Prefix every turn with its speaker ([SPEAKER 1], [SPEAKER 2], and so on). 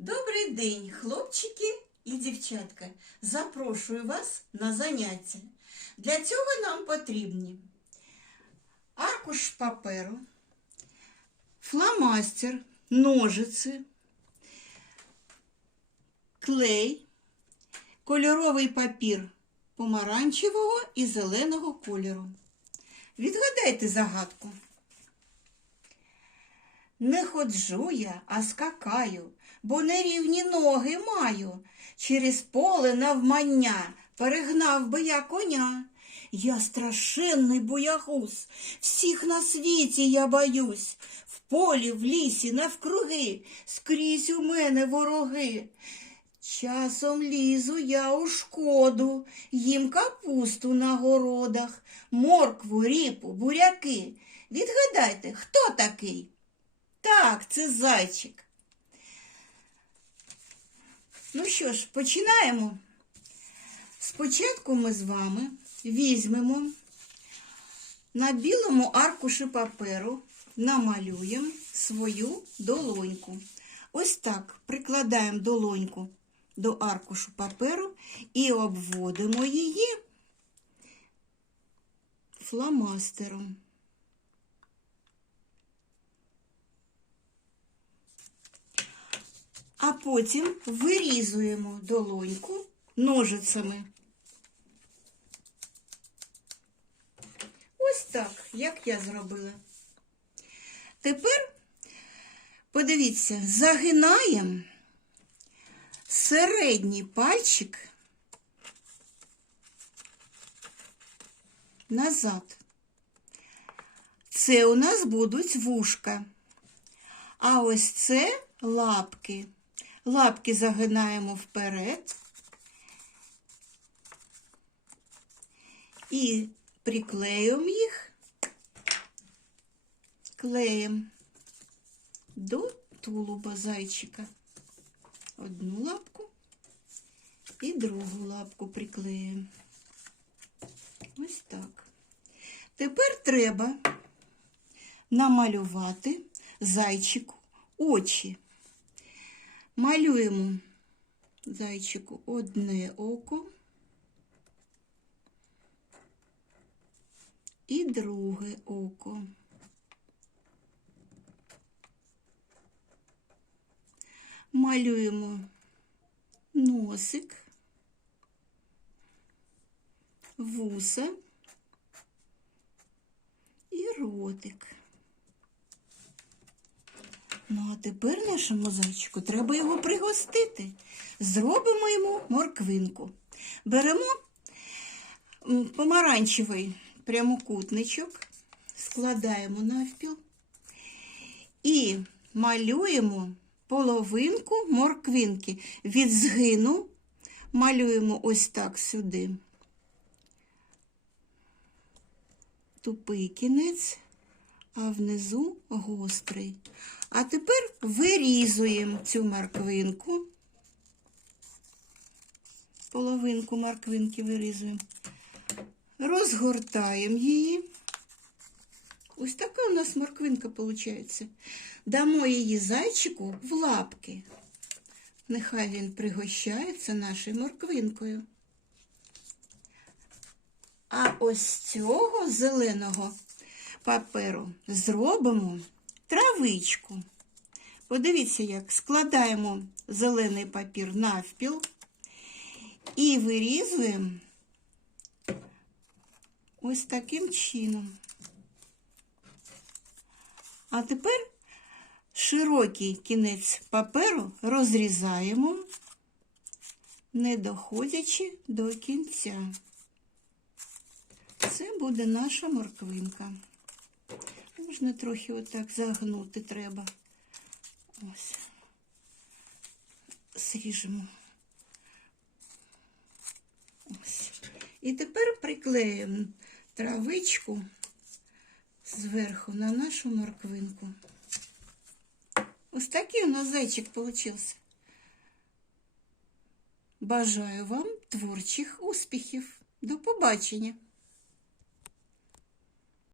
[SPEAKER 1] Добрий день, хлопчики і дівчатка. Запрошую вас на заняття. Для цього нам потрібні аркуш паперу, фломастер, ножиці, клей, кольоровий папір помаранчевого і зеленого кольору. Відгадайте загадку. Не ходжу я, а скакаю, бо нерівні ноги маю. Через поле навмання перегнав би я коня. Я страшенний боягуз, всіх на світі я боюсь. В полі, в лісі, навкруги, скрізь у мене вороги. Часом лізу я у шкоду, їм капусту на городах, моркву, ріпу, буряки. Відгадайте, хто такий? Так, це зайчик. Ну що ж, починаємо. Спочатку ми з вами візьмемо на білому аркуші паперу, намалюємо свою долоньку. Ось так прикладаємо долоньку до аркушу паперу і обводимо її фломастером. А потім вирізуємо долоньку ножицями. Ось так, як я зробила. Тепер, подивіться, загинаємо середній пальчик назад. Це у нас будуть вушка. А ось це лапки. Лапки загинаємо вперед і приклеюємо їх клеєм до тулуба зайчика. Одну лапку і другу лапку приклеїмо. Ось так. Тепер треба намалювати зайчику очі. Малюємо зайчику одне око і друге око. Малюємо носик, вуса і ротик. Ну, а тепер нашому зайчику треба його пригостити. Зробимо йому морквинку. Беремо помаранчевий прямокутничок, складаємо навпіл і малюємо половинку морквинки. Від згину малюємо ось так сюди. Тупий кінець, а внизу гострий. А тепер вирізуємо цю морквинку. Половинку морквинки вирізуємо. Розгортаємо її. Ось така у нас морквинка виходить. Дамо її зайчику в лапки. Нехай він пригощається нашою морквинкою. А ось цього зеленого паперу зробимо травичку. Подивіться, як складаємо зелений папір навпіл і вирізуємо ось таким чином. А тепер широкий кінець паперу розрізаємо, не доходячи до кінця. Це буде наша морквинка. Можна трохи отак загнути треба. Ось. Сріжемо. Ось. І тепер приклеїмо травичку зверху на нашу морквинку. Ось такий у нас зайчик получився. Бажаю вам творчих успіхів. До побачення!